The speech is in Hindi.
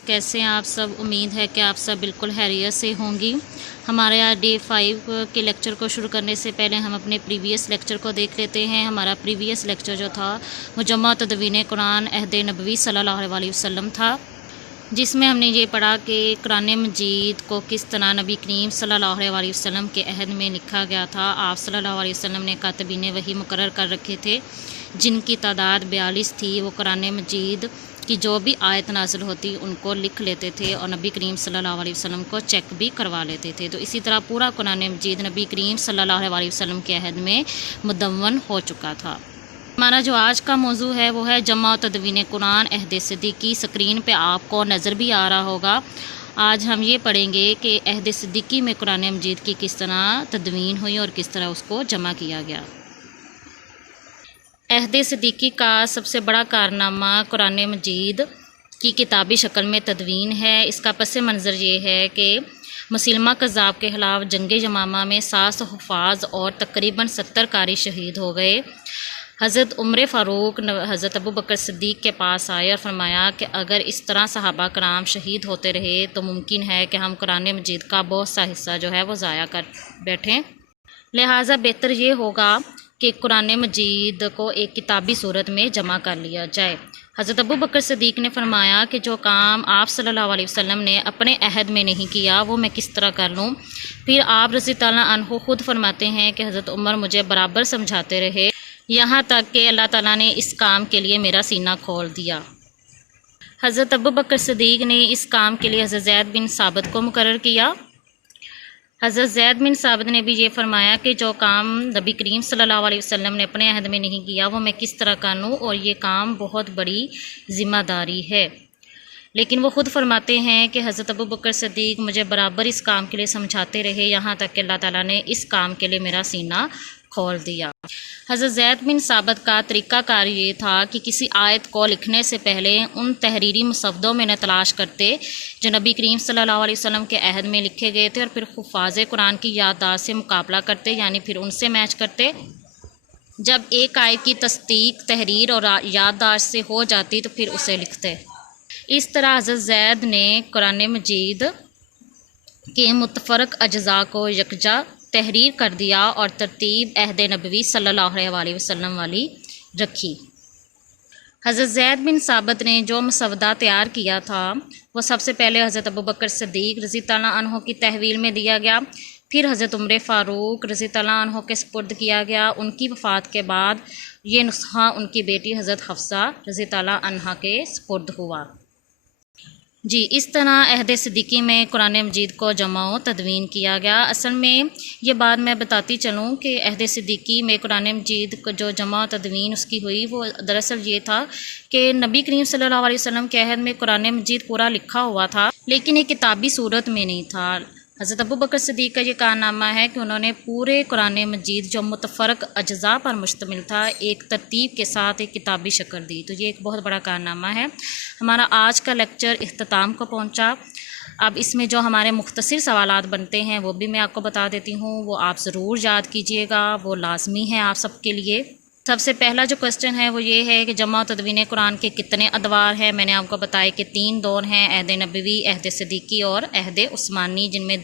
कैसे हैं आप सब। उम्मीद है कि आप सब बिल्कुल खैरियत से होंगी। हमारे यहाँ डे 5 के लेक्चर को शुरू करने से पहले हम अपने प्रीवियस लेक्चर को देख लेते हैं। हमारा प्रीवियस लेक्चर जो था वो जमा तदवीन कुरान अहद नबवी सल्लल्लाहु अलैहि वसल्लम था, जिसमें हमने ये पढ़ा कि कुरान मजीद को किस तरह नबी करीम सल्लल्लाहु अलैहि वसल्लम के अहद में लिखा गया था। आप सल्लल्लाहु अलैहि वसल्लम ने कातबीन वही मुकर्रर कर रखे थे, जिनकी तादाद 42 थी। वो कुरान मजीद कि जो भी आयत नाज़िल होती उनको लिख लेते थे और नबी करीम सल्लल्लाहु अलैहि वसल्लम को चेक भी करवा लेते थे। तो इसी तरह पूरा कुरान मजीद नबी करीम सल्लल्लाहु अलैहि वसल्लम के अहद में मुदव्वन हो चुका था। हमारा जो आज का मौजू है वो है जमा तदवीन कुरान अहद सिद्दीकी। स्क्रीन पे आपको नज़र भी आ रहा होगा। आज हम ये पढ़ेंगे कि अहद सिद्दीकी में कुरान मजीद की किस तरह तदवीन हुई और किस तरह उसको जमा किया गया। अहद सिद्दीकी का सबसे बड़ा कारनामा कुरान मजीद की किताबी शक्ल में तदवीन है। इसका पस मंज़र ये है कि मुसलमा कज़ाब के ख़िलाफ़ जंग यमामा में 700 हुफ़ाज़ और तकरीबन 70 कारी शहीद हो गए। हज़रत उमर फ़ारूक हज़रत अबू बकर सिद्दीक़ के पास आए और फरमाया कि अगर इस तरह सहाबा कराम शहीद होते रहे तो मुमकिन है कि हम कुरान मजीद का बहुत सा हिस्सा जो है वो ज़ाया कर बैठें। लिहाजा बेहतर ये होगा कि कुरान मजीद को एक किताबी सूरत में जमा कर लिया जाए। हज़रत अबू बकर सिद्दीक़ ने फरमाया कि जो काम आप सल्लल्लाहु अलैहि वसल्लम ने अपने अहद में नहीं किया वो मैं किस तरह कर लूँ। फिर आप रज़ी ताला अन्हु खुद फरमाते हैं कि हज़रत उमर मुझे बराबर समझाते रहे, यहाँ तक कि अल्लाह ताला ने इस काम के लिए मेरा सीना खोल दिया। हज़रत अबू बकर सिद्दीक़ ने इस काम के लिए हज़रत ज़ैद बिन साबित को मुकर्रर किया। हज़रत ज़ैद बिन साबित ने भी ये फरमाया कि जो काम नबी करीम सल्लल्लाहु अलैहि वसल्लम ने अपने अहद में नहीं किया वो मैं किस तरह कर लूँ, और ये काम बहुत बड़ी ज़िम्मेदारी है। लेकिन वो ख़ुद फरमाते हैं कि हज़रत अबू बकर सिद्दीक़ मुझे बराबर इस काम के लिए समझाते रहे, यहाँ तक कि अल्लाह ताला ने इस काम के लिए मेरा सीना खोल दिया। हज़रत ज़ैद बिन साबित का तरीक़ाकार ये था कि किसी आयत को लिखने से पहले उन तहरीरी मुसव्वदों में न तलाश करते जो नबी करीम सल्लल्लाहु अलैहि वसल्लम के अहद में लिखे गए थे, और फिर हुफ़ाज़ कुरान की याददाश्त से मुकाबला करते, यानी फिर उनसे मैच करते। जब एक आयत की तस्दीक तहरीर और याददाश्त से हो जाती तो फिर उसे लिखते। इस तरह हज़रत ज़ैद ने कुरान मजीद के मुतफ़रक़ अज्ज़ा को यकजा तहरीर कर दिया और तरतीब अहद नबवी सल्लल्लाहु अलैहि वसल्लम वाली रखी। हज़रत ज़ैद बिन साबित ने जो मसवदा तैयार किया था वो सबसे पहले हज़रत अबू बकर सिद्दीक़ रज़ी ताला अन्हु की तहवील में दिया गया, फिर हज़रत उमर फ़ारूक रज़ी ताला अन्हु के सुपुर्द किया गया। उनकी वफ़ात के बाद ये नुस्ख़ा उनकी बेटी हज़रत हफ्सा रज़ी ताला अन्हा के सुपुर्द हुआ। जी, इस तरह अहद सिद्दीकी में कुरान मजीद को जमा तदवीन किया गया। असल में ये बात मैं बताती चलूँ कि अहद सिद्दीकी में कुरान मजीद को जो जमा तदवीन उसकी हुई वो दरअसल ये था कि नबी करीम सल्लल्लाहु अलैहि वसल्लम के अहद में कुरान मजीद पूरा लिखा हुआ था, लेकिन एक किताबी सूरत में नहीं था। हज़रत अबू बकर सिद्दीक़ का ये कारनामा है कि उन्होंने पूरे कुरान मजीद जो मुतफ़रक़ अज्ज़ा पर मुश्तमिल था एक तरतीब के साथ एक किताबी शक्ल दी। तो ये एक बहुत बड़ा कारनामा है। हमारा आज का लेक्चर इख्तिताम को पहुंचा। अब इसमें जो हमारे मुख्तसर सवालात बनते हैं वो भी मैं आपको बता देती हूँ, वो आप ज़रूर याद कीजिएगा, वो लाजमी है आप सबके लिए। सबसे पहला जो क्वेश्चन है वो ये है कि जमा तदवीन कुरान के कितने अदवार हैं। मैंने आपको बताया कि 3 दौर हैं, अहद नबवी, अहद सिद्दीकी और अहद उस्मानी, जिनमें